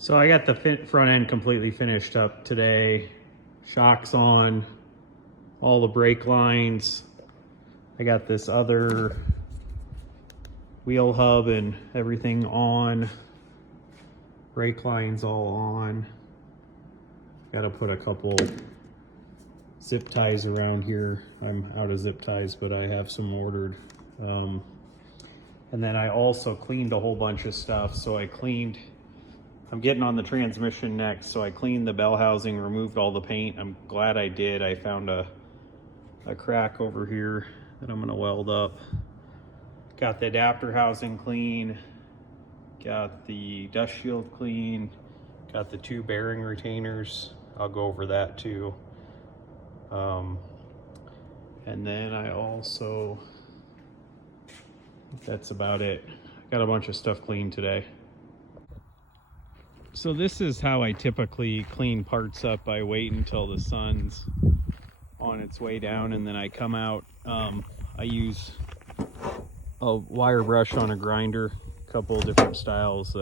So I got the front end completely finished up today. Shocks on, all the brake lines. I got this other wheel hub and everything on. Brake lines all on. Got to put a couple zip ties around here. I'm out of zip ties, but I have some ordered. And then I also cleaned a whole bunch of stuff. So I'm getting on the transmission next. So I cleaned the bell housing, removed all the paint. I'm glad I did. I found a crack over here that I'm gonna weld up. Got the adapter housing clean. Got the dust shield clean. Got the 2 bearing retainers. I'll go over that too. And then I also, that's about it. Got a bunch of stuff cleaned today. So this is how I typically clean parts up. I wait until the sun's on its way down and then I come out. I use a wire brush on a grinder, a couple of different styles,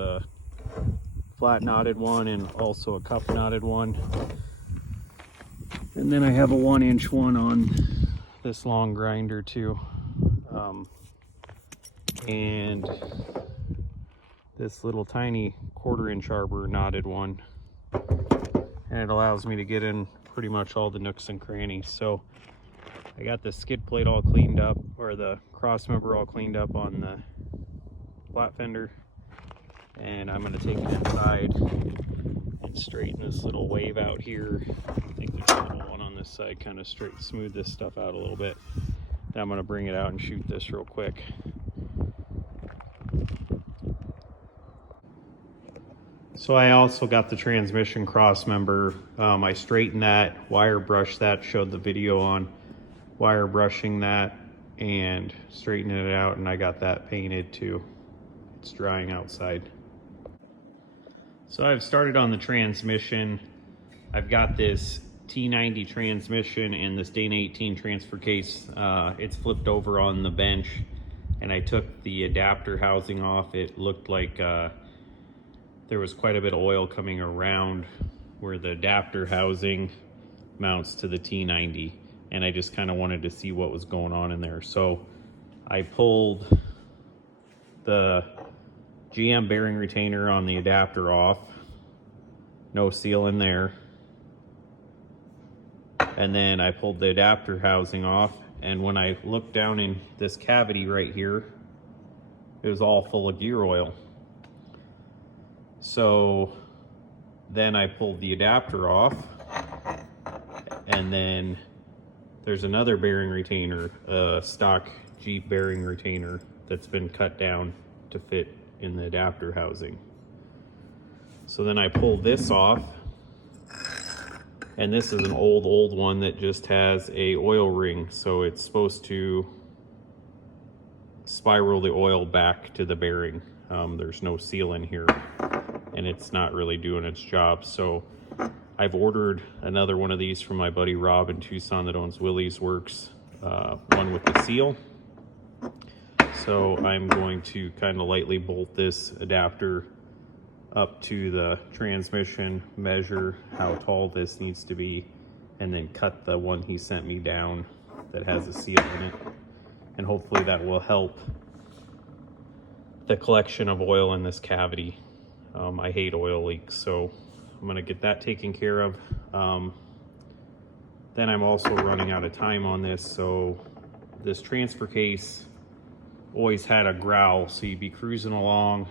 flat knotted one and also a cup knotted one. And then I have a 1-inch one on this long grinder too. And this little tiny 1/4-inch arbor knotted one. And it allows me to get in pretty much all the nooks and crannies. So I got the skid plate all cleaned up, or the cross member all cleaned up on the flat fender. And I'm gonna take it inside and straighten this little wave out here. I think there's a little one on this side, kind of smooth this stuff out a little bit. Then I'm gonna bring it out and shoot this real quick. So I also got the transmission cross member. I straightened that, wire brushed that, showed the video on wire brushing that and straightening it out, and I got that painted too. It's drying outside. So I've started on the transmission. I've got this T90 transmission and this Dana 18 transfer case. It's flipped over on the bench and I took the adapter housing off. It looked like there was quite a bit of oil coming around where the adapter housing mounts to the T90, and I just kind of wanted to see what was going on in there. So I pulled the GM bearing retainer on the adapter off, no seal in there. And then I pulled the adapter housing off, and when I looked down in this cavity right here, it was all full of gear oil. So then I pulled the adapter off, and then there's another bearing retainer, a stock Jeep bearing retainer that's been cut down to fit in the adapter housing. So then I pulled this off, and this is an old one that just has a oil ring, so it's supposed to spiral the oil back to the bearing. There's no seal in here, and it's not really doing its job. So I've ordered another one of these from my buddy Rob in Tucson that owns Willys Works, one with the seal. So I'm going to kind of lightly bolt this adapter up to the transmission, measure how tall this needs to be, and then cut the one he sent me down that has a seal in it. And hopefully that will help the collection of oil in this cavity. I hate oil leaks, so I'm gonna get that taken care of. Then I'm also running out of time on this, so this transfer case always had a growl, so you'd be cruising along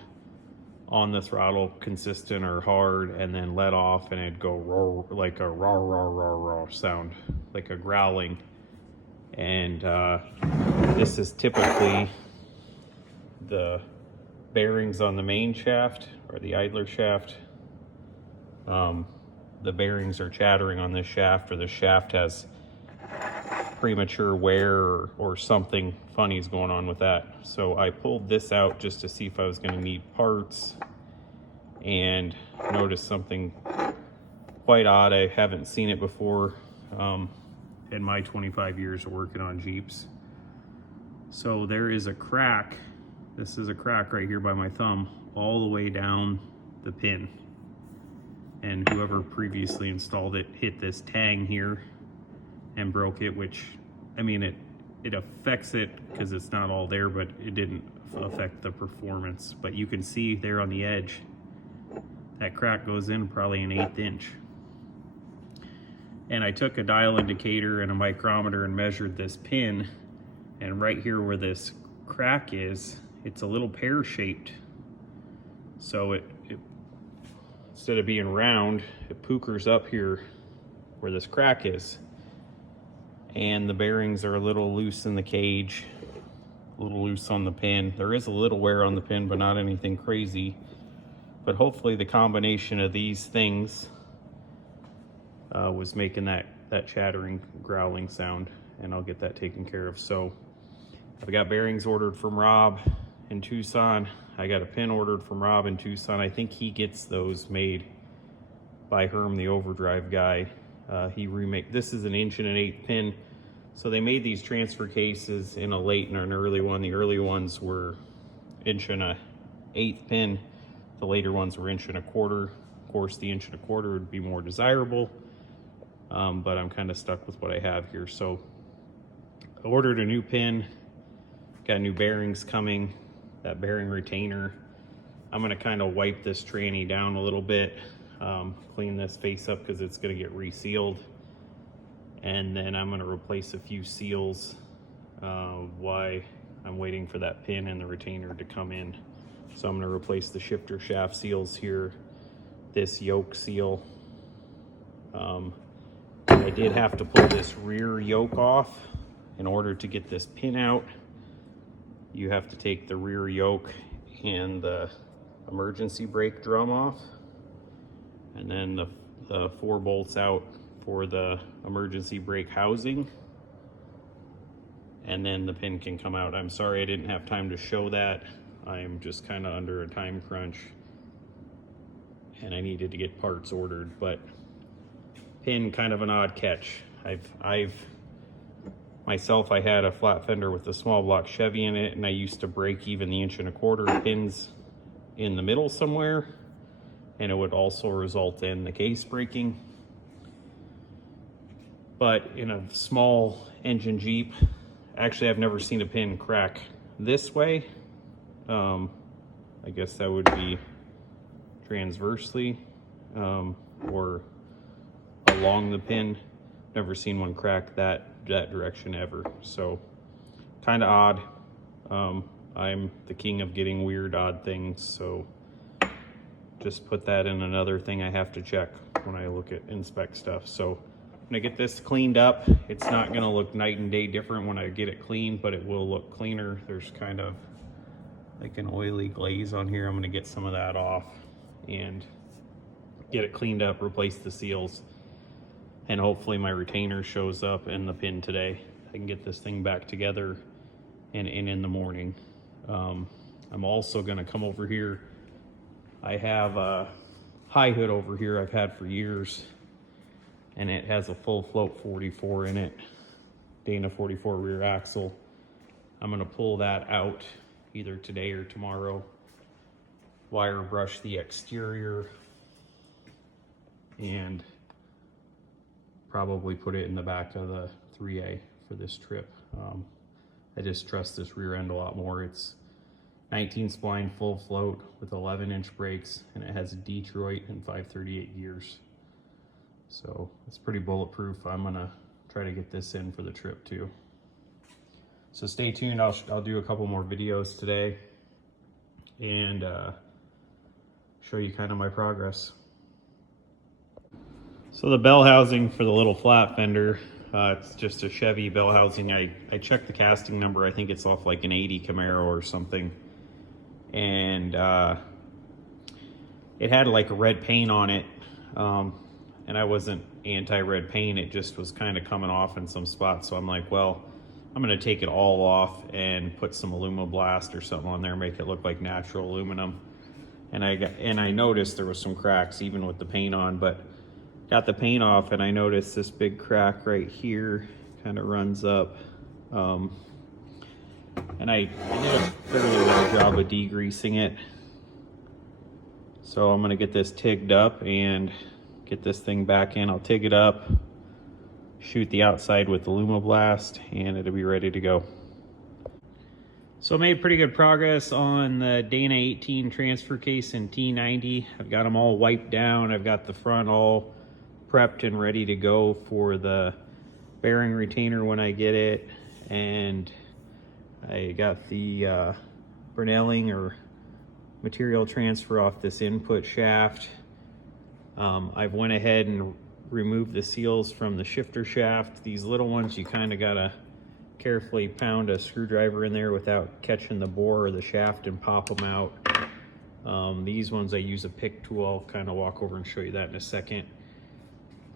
on the throttle, consistent or hard, and then let off and it'd go roar, like a roar, roar, roar, roar sound, like a growling. And this is typically the bearings on the main shaft or the idler shaft. The bearings are chattering on this shaft, or the shaft has premature wear or something funny is going on with that. So I pulled this out just to see if I was going to need parts, and noticed something quite odd. I haven't seen it before in my 25 years of working on Jeeps. So there is a crack. This is a crack right here by my thumb, all the way down the pin. and whoever previously installed it hit this tang here and broke it, which, I mean, it affects it because it's not all there, but it didn't affect the performance. But you can see there on the edge, that crack goes in probably an 1/8 inch. And I took a dial indicator and a micrometer and measured this pin, and right here where this crack is, it's a little pear-shaped. So it instead of being round, it pookers up here where this crack is. And the bearings are a little loose in the cage, a little loose on the pin. There is a little wear on the pin, but not anything crazy. But hopefully the combination of these things was making that chattering, growling sound, and I'll get that taken care of. So I've got bearings ordered from Rob in Tucson. I got a pin ordered from Rob in Tucson. I think he gets those made by Herm, the overdrive guy. This is an 1.1/8" pin. So they made these transfer cases in a late and an early one. The early ones were 1.1/8" pin. The later ones were 1.25". Of course, the 1.25" would be more desirable, but I'm kind of stuck with what I have here. So I ordered a new pin, got new bearings coming, that bearing retainer. I'm gonna kind of wipe this tranny down a little bit, clean this face up because it's gonna get resealed. And then I'm gonna replace a few seals while I'm waiting for that pin and the retainer to come in. So I'm gonna replace the shifter shaft seals here, this yoke seal. I did have to pull this rear yoke off in order to get this pin out. You have to take the rear yoke and the emergency brake drum off, and then the 4 bolts out for the emergency brake housing, and then the pin can come out. I'm sorry I didn't have time to show that. I'm just kind of under a time crunch and I needed to get parts ordered, but pin, kind of an odd catch. Myself, I had a flat fender with a small block Chevy in it, and I used to break even the 1.25" pins in the middle somewhere, and it would also result in the case breaking. But in a small engine Jeep, actually I've never seen a pin crack this way. I guess that would be transversely or along the pin. Never seen one crack that direction ever. So kind of odd. I'm the king of getting weird, odd things, so just put that in another thing I have to check when I inspect stuff. So I'm gonna get this cleaned up. It's not gonna look night and day different when I get it cleaned, but it will look cleaner. There's kind of like an oily glaze on here. I'm gonna get some of that off and get it cleaned up, replace the seals, and hopefully my retainer shows up in the pin today. I can get this thing back together and in the morning. I'm also gonna come over here. I have a high hood over here I've had for years, and it has a full float 44 in it, Dana 44 rear axle. I'm gonna pull that out either today or tomorrow, wire brush the exterior, and probably put it in the back of the 3A for this trip. I just trust this rear end a lot more. It's 19 spline full float with 11-inch brakes, and it has Detroit and 538 gears. So it's pretty bulletproof. I'm gonna try to get this in for the trip too. So stay tuned. I'll do a couple more videos today and show you kind of my progress. So the bell housing for the little flat fender, it's just a Chevy bell housing. I checked the casting number. I think it's off like an 80 Camaro or something. And it had like a red paint on it. And I wasn't anti-red paint. It just was kind of coming off in some spots. So I'm like, well, I'm gonna take it all off and put some Alumablast or something on there, make it look like natural aluminum. And I noticed there was some cracks even with the paint on, but got the paint off and I noticed this big crack right here kind of runs up. And I did a fairly good job of degreasing it. So I'm gonna get this tigged up and get this thing back in. I'll TIG it up, shoot the outside with the Lumablast, and it'll be ready to go. So I made pretty good progress on the Dana 18 transfer case in T90. I've got them all wiped down. I've got the front all prepped and ready to go for the bearing retainer when I get it. And I got the Brinelling or material transfer off this input shaft. I've went ahead and removed the seals from the shifter shaft. These little ones, you kind of gotta carefully pound a screwdriver in there without catching the bore or the shaft and pop them out. These ones I use a pick tool. I'll kind of walk over and show you that in a second.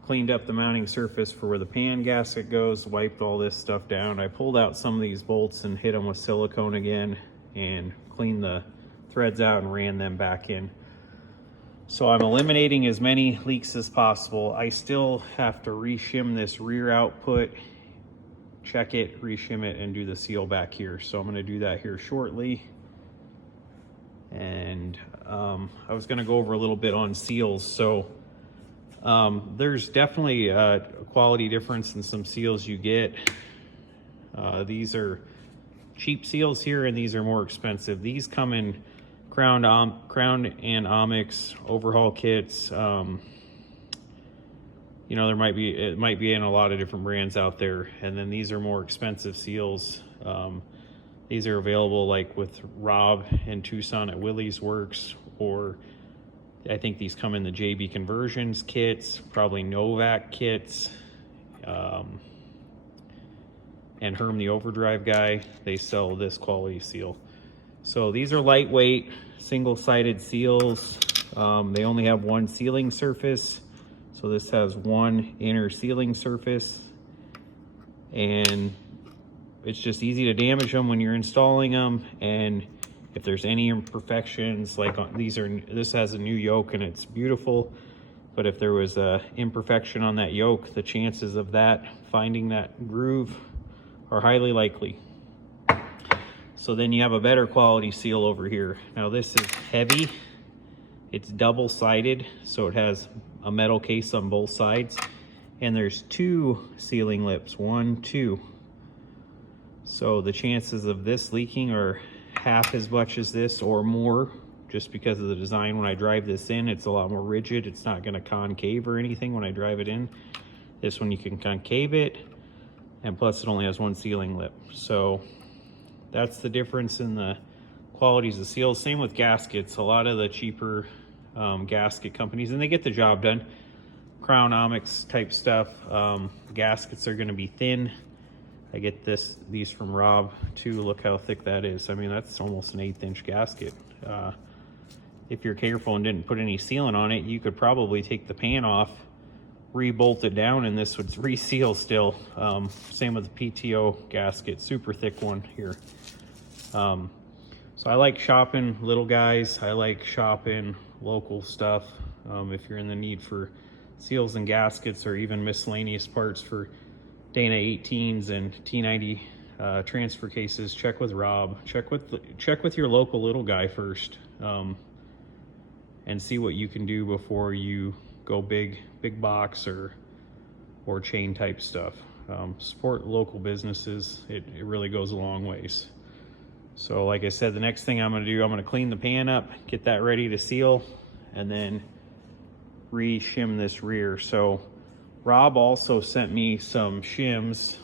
Cleaned up the mounting surface for where the pan gasket goes, wiped all this stuff down. I pulled out some of these bolts and hit them with silicone again and cleaned the threads out and ran them back in. So I'm eliminating as many leaks as possible. I still have to reshim this rear output, check it, reshim it, and do the seal back here. So I'm gonna do that here shortly. And I was gonna go over a little bit on seals. So there's definitely a quality difference in some seals you get. These are cheap seals here, and these are more expensive. These come in Crown and Onyx overhaul kits. You know, it might be in a lot of different brands out there. And then these are more expensive seals. These are available like with Rob in Tucson at Willys Works, or I think these come in the JB Conversions kits, probably Novak kits, and Herm the Overdrive guy. They sell this quality seal. So these are lightweight, single-sided seals. They only have one sealing surface. So this has one inner sealing surface, and it's just easy to damage them when you're installing them. And if there's any imperfections, like this has a new yoke and it's beautiful, but if there was a imperfection on that yoke, the chances of that finding that groove are highly likely. So then you have a better quality seal over here. Now this is heavy. It's double-sided, so it has a metal case on both sides. And there's two sealing lips, 1, 2. So the chances of this leaking are half as much as this or more, just because of the design. When I drive this in, it's a lot more rigid. It's not gonna concave or anything when I drive it in. This one you can concave it, and plus it only has one sealing lip. So that's the difference in the qualities of seals. Same with gaskets. A lot of the cheaper gasket companies, and they get the job done, Crown Onyx type stuff, gaskets are going to be thin. I get these from Rob too. Look how thick that is. I mean, that's almost an 1/8 inch gasket. If you're careful and didn't put any sealant on it, you could probably take the pan off, re-bolt it down, and this would reseal still. Same with the PTO gasket, super thick one here. So I like shopping little guys. I like shopping local stuff. If you're in the need for seals and gaskets, or even miscellaneous parts for Dana 18s and T90 transfer cases, check with Rob. Check with your local little guy first, and see what you can do before you go big box or chain type stuff. Support local businesses. It really goes a long ways. So like I said, the next thing I'm going to do, I'm going to clean the pan up, get that ready to seal, and then re-shim this rear. So Rob also sent me some shims.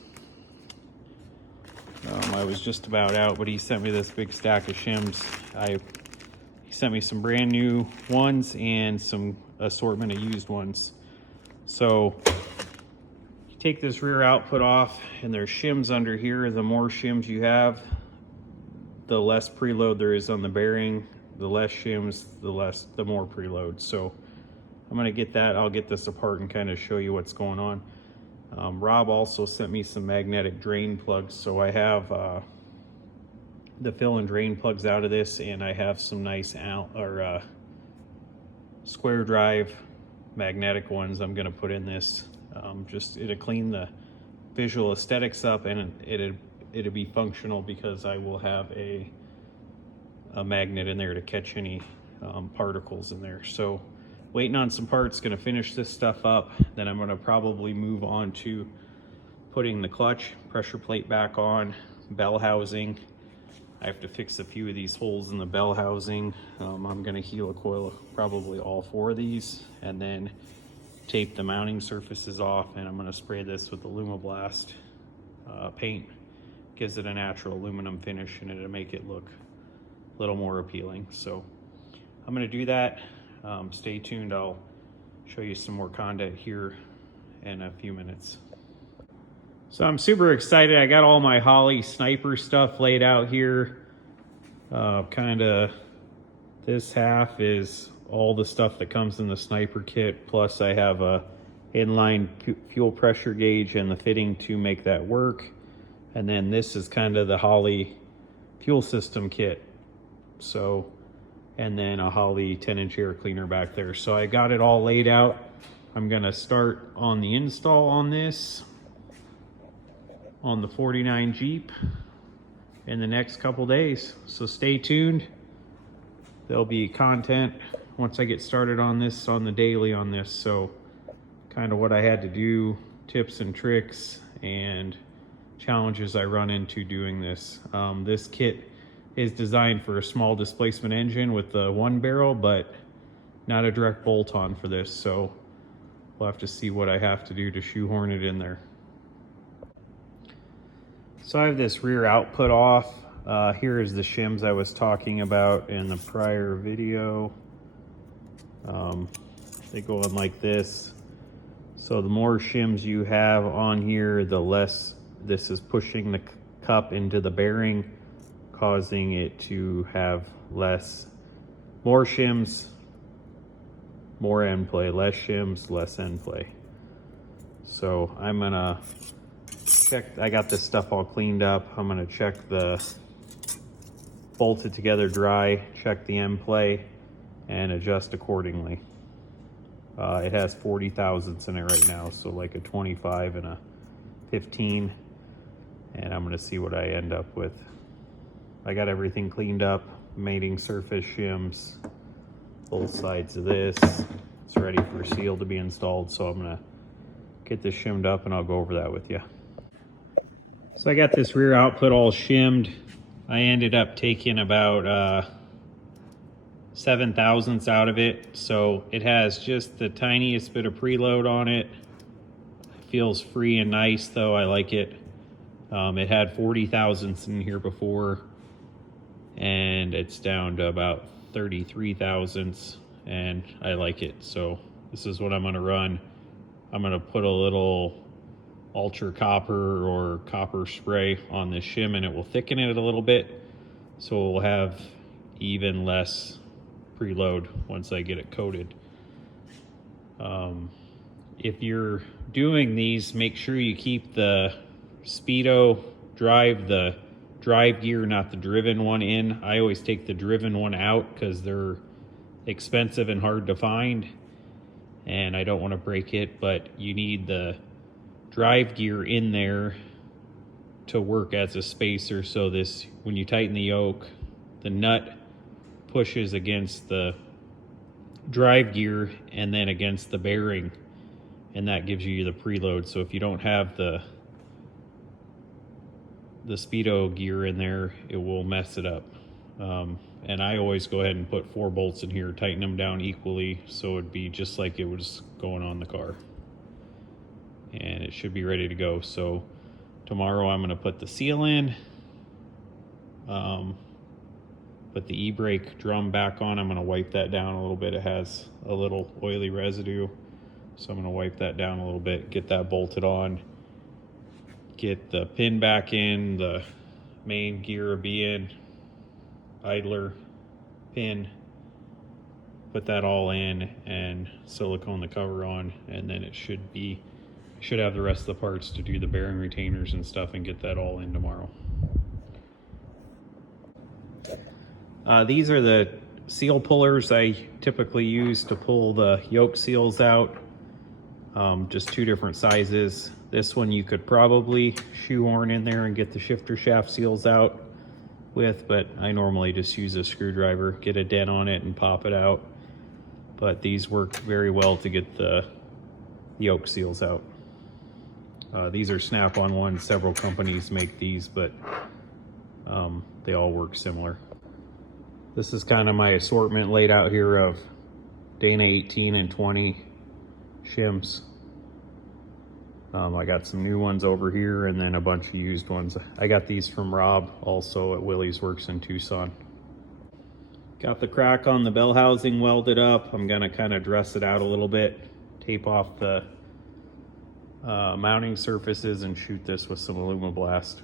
I was just about out, but he sent me this big stack of shims. He sent me some brand new ones and some assortment of used ones. So you take this rear output off, and there's shims under here. The more shims you have, the less preload there is on the bearing. The less shims, the more preload. So I'm gonna get that. I'll get this apart and kind of show you what's going on. Rob also sent me some magnetic drain plugs. So I have the fill and drain plugs out of this, and I have some nice square drive magnetic ones I'm gonna put in this. Just it'll clean the visual aesthetics up, and it'll be functional because I will have a magnet in there to catch any particles in there. So waiting on some parts, gonna finish this stuff up. Then I'm gonna probably move on to putting the clutch, pressure plate back on, bell housing. I have to fix a few of these holes in the bell housing. I'm gonna helicoil probably all 4 of these and then tape the mounting surfaces off, and I'm gonna spray this with the Lumablast paint. Gives it a natural aluminum finish and it'll make it look a little more appealing. So I'm gonna do that. Stay tuned, I'll show you some more content here in a few minutes. So I'm super excited. I got all my Holley sniper stuff laid out here. Kinda this half is all the stuff that comes in the sniper kit, plus I have a inline fuel pressure gauge and the fitting to make that work. And then this is kind of the Holley fuel system kit. So, and then a Holley 10-inch air cleaner back there. So I got it all laid out. I'm gonna start on the install on this, on the 49 Jeep in the next couple days. So stay tuned. There'll be content once I get started on this, on the daily on this. So kind of what I had to do, tips and tricks and challenges I run into doing this. This kit is designed for a small displacement engine with the 1 barrel, but not a direct bolt on for this. So we'll have to see what I have to do to shoehorn it in there. So I have this rear output off. Here is the shims I was talking about in the prior video. They go in like this. So the more shims you have on here, the less this is pushing the cup into the bearing, causing it to have more shims, more end play, less shims, less end play. So I'm gonna check, I got this stuff all cleaned up. I'm gonna check the bolted together dry, check the end play, and adjust accordingly. It has 40 thousandths in it right now, so like a 25 and a 15, and I'm gonna see what I end up with. I got everything cleaned up, mating surface shims, both sides of this. It's ready for seal to be installed, so I'm gonna get this shimmed up and I'll go over that with you. So I got this rear output all shimmed. I ended up taking about 7 thousandths out of it, so it has just the tiniest bit of preload on it. It feels free and nice though, I like it. It had 40 thousandths in here before, and it's down to about 33 thousandths, and I like it. So this is what I'm gonna run. I'm gonna put a little ultra copper or copper spray on this shim and it will thicken it a little bit, so we'll have even less preload once I get it coated. If you're doing these, make sure you keep the speedo drive, the drive gear, not the driven one, in. I always take the driven one out because they're expensive and hard to find and I don't want to break it, but you need the drive gear in there to work as a spacer, so this, when you tighten the yoke, the nut pushes against the drive gear and then against the bearing, and that gives you the preload. So if you don't have the speedo gear in there, it will mess it up. And I always go ahead and put 4 bolts in here, tighten them down equally so it'd be just like it was going on the car, and it should be ready to go. So tomorrow I'm going to put the seal in, put the e-brake drum back on. I'm going to wipe that down a little bit. It has a little oily residue, so I'm going to wipe that down a little bit, get that bolted on, get the pin back in, the main gear will be in, idler pin, put that all in and silicone the cover on, and then it should have the rest of the parts to do the bearing retainers and stuff and get that all in tomorrow. These are the seal pullers I typically use to pull the yoke seals out. Just 2 different sizes. This one you could probably shoehorn in there and get the shifter shaft seals out with, but I normally just use a screwdriver, get a dent on it and pop it out. but these work very well to get the yoke seals out. These are snap-on ones. Several companies make these, but they all work similar. This is kind of my assortment laid out here of Dana 18 and 20 shims. I got some new ones over here and then a bunch of used ones. I got these from Rob, also at Willys, works in Tucson. Got the crack on the bell housing welded up. I'm gonna kind of dress it out a little bit, tape off the mounting surfaces and shoot this with some aluminum blast.